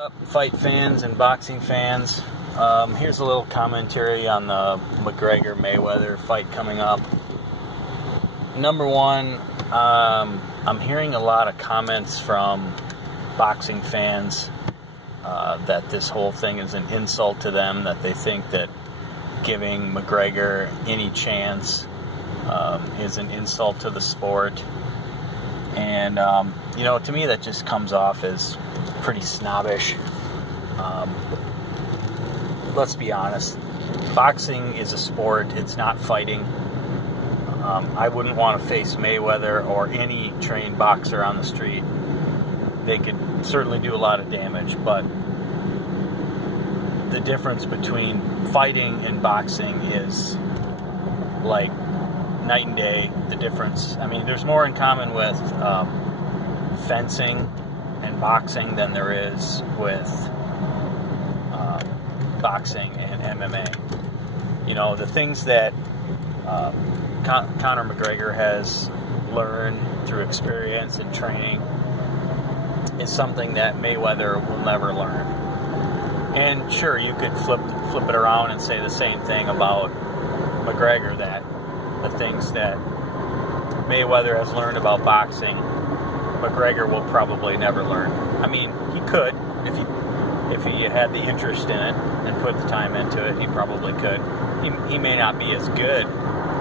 Up, fight fans and boxing fans? Here's a little commentary on the McGregor-Mayweather fight coming up. Number one, I'm hearing a lot of comments from boxing fans that this whole thing is an insult to them, that they think that giving McGregor any chance is an insult to the sport. And, you know, to me that just comes off as pretty snobbish. Let's be honest. Boxing is a sport. It's not fighting. I wouldn't want to face Mayweather or any trained boxer on the street. They could certainly do a lot of damage, but the difference between fighting and boxing is like night and day. The difference, I mean, there's more in common with fencing and boxing than there is with boxing and MMA. You know, the things that Conor McGregor has learned through experience and training is something that Mayweather will never learn. And sure, you could flip it around and say the same thing about McGregor, that the things that Mayweather has learned about boxing, McGregor will probably never learn. I mean, he could if he had the interest in it and put the time into it. He probably could. He may not be as good.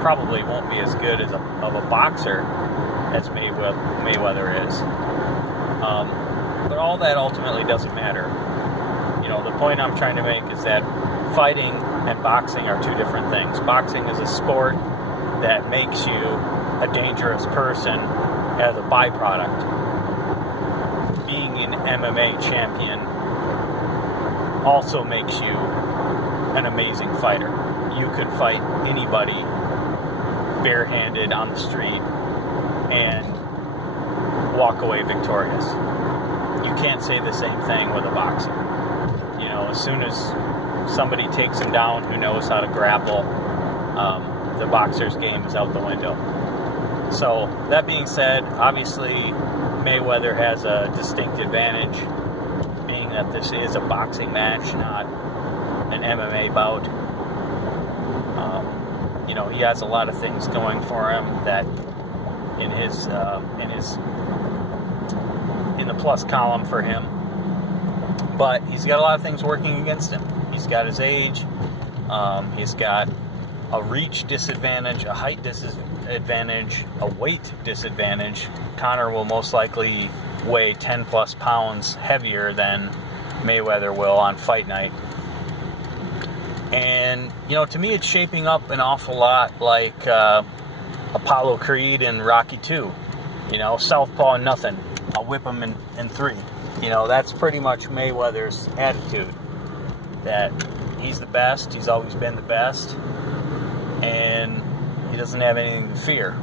Probably won't be as good as of a boxer as Mayweather is. But all that ultimately doesn't matter. You know, the point I'm trying to make is that fighting and boxing are two different things. Boxing is a sport that makes you a dangerous person as a byproduct. Being an MMA champion also makes you an amazing fighter. You could fight anybody barehanded on the street and walk away victorious. You can't say the same thing with a boxer. You know, as soon as somebody takes him down who knows how to grapple, the boxer's game is out the window. So, that being said, obviously Mayweather has a distinct advantage, being that this is a boxing match, not an MMA bout. You know, he has a lot of things going for him that in the plus column for him, but he's got a lot of things working against him. He's got his age, he's got a reach disadvantage, a height disadvantage, a weight disadvantage. Conor will most likely weigh 10 plus pounds heavier than Mayweather will on fight night. And, you know, to me it's shaping up an awful lot like Apollo Creed and Rocky II. You know, southpaw and nothing. I'll whip him in 3. You know, that's pretty much Mayweather's attitude. That he's the best, he's always been the best, and he doesn't have anything to fear.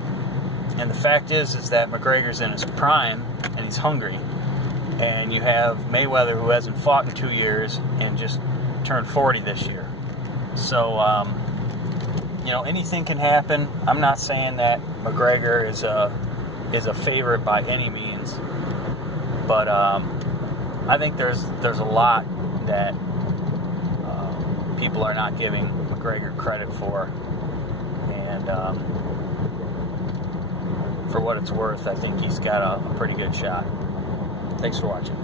And the fact is that McGregor's in his prime, and he's hungry. And you have Mayweather, who hasn't fought in 2 years, and just turned 40 this year. So, you know, anything can happen. I'm not saying that McGregor is a favorite by any means, but I think there's a lot that people are not giving McGregor credit for, and for what it's worth, I think he's got a pretty good shot. Thanks for watching.